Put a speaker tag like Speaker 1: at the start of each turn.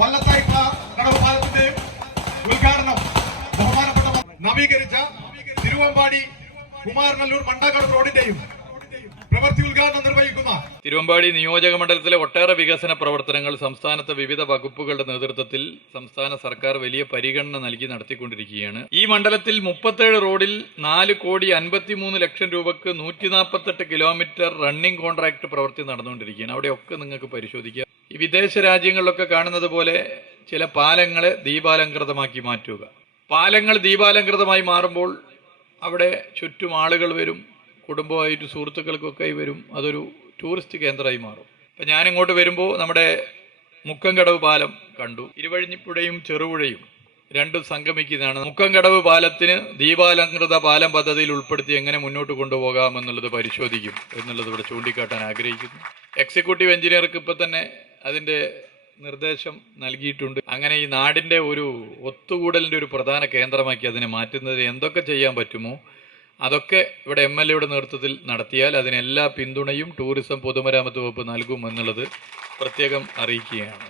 Speaker 1: വല്ലത്തായി പാ- കടവ് ഉദ്ഘാടനം ബഹുമാനപ്പെട്ട നവീകരിച്ച തിരുവമ്പാടി കുമാരനല്ലൂർ മണ്ടാക്കാട് റോഡിന്റെയും പ്രവൃത്തി
Speaker 2: തിരുവമ്പാടി നിയോജക മണ്ഡലത്തിലെ ഒട്ടേറെ വികസന പ്രവർത്തനങ്ങൾ സംസ്ഥാനത്തെ വിവിധ വകുപ്പുകളുടെ നേതൃത്വത്തിൽ സംസ്ഥാന സർക്കാർ വലിയ പരിഗണന നൽകി നടത്തിക്കൊണ്ടിരിക്കുകയാണ്. ഈ മണ്ഡലത്തിൽ മുപ്പത്തേഴ് റോഡിൽ നാല് കോടി അൻപത്തിമൂന്ന് ലക്ഷം രൂപക്ക് നൂറ്റി കിലോമീറ്റർ റണ്ണിംഗ് കോൺട്രാക്ട് പ്രവൃത്തി നടന്നുകൊണ്ടിരിക്കുകയാണ്. അവിടെയൊക്കെ നിങ്ങൾക്ക് പരിശോധിക്കാം. ഈ വിദേശ രാജ്യങ്ങളിലൊക്കെ കാണുന്നത് പോലെ ചില പാലങ്ങളെ ദീപാലങ്കൃതമാക്കി മാറ്റുക. പാലങ്ങൾ ദീപാലങ്കൃതമായി മാറുമ്പോൾ അവിടെ ചുറ്റും ആളുകൾ വരും കുടുംബമായിട്ട് സുഹൃത്തുക്കൾക്കൊക്കെ വരും അതൊരു ടൂറിസ്റ്റ് കേന്ദ്രമായി മാറും. അപ്പം ഞാനിങ്ങോട്ട് വരുമ്പോൾ നമ്മുടെ മുക്കംകടവ് പാലം കണ്ടു. ഇരുവഴിഞ്ഞിപ്പുഴയും ചെറുപുഴയും രണ്ടും സംഗമിക്കുന്നതാണ്. മുക്കംകടവ് പാലത്തിന് ദീപാലങ്കൃത പാലം പദ്ധതിയിൽ ഉൾപ്പെടുത്തി എങ്ങനെ മുന്നോട്ട് കൊണ്ടുപോകാമെന്നുള്ളത് പരിശോധിക്കും എന്നുള്ളത് ഇവിടെ ചൂണ്ടിക്കാട്ടാൻ ആഗ്രഹിക്കുന്നു. എക്സിക്യൂട്ടീവ് എഞ്ചിനീയർക്ക് ഇപ്പം തന്നെ അതിന്റെ നിർദ്ദേശം നൽകിയിട്ടുണ്ട്. അങ്ങനെ ഈ നാടിന്റെ ഒരു ഒത്തുകൂടലിന്റെ ഒരു പ്രധാന കേന്ദ്രമാക്കി അതിനെ മാറ്റുന്നതിന് എന്തൊക്കെ ചെയ്യാൻ പറ്റുമോ അതൊക്കെ ഇവിടെ എം എൽ എയുടെ നേതൃത്വത്തിൽ നടത്തിയാൽ അതിനെല്ലാ പിന്തുണയും ടൂറിസം പൊതുമരാമത്ത് വകുപ്പ് നൽകുമെന്നുള്ളത് പ്രത്യേകം അറിയിക്കുകയാണ്.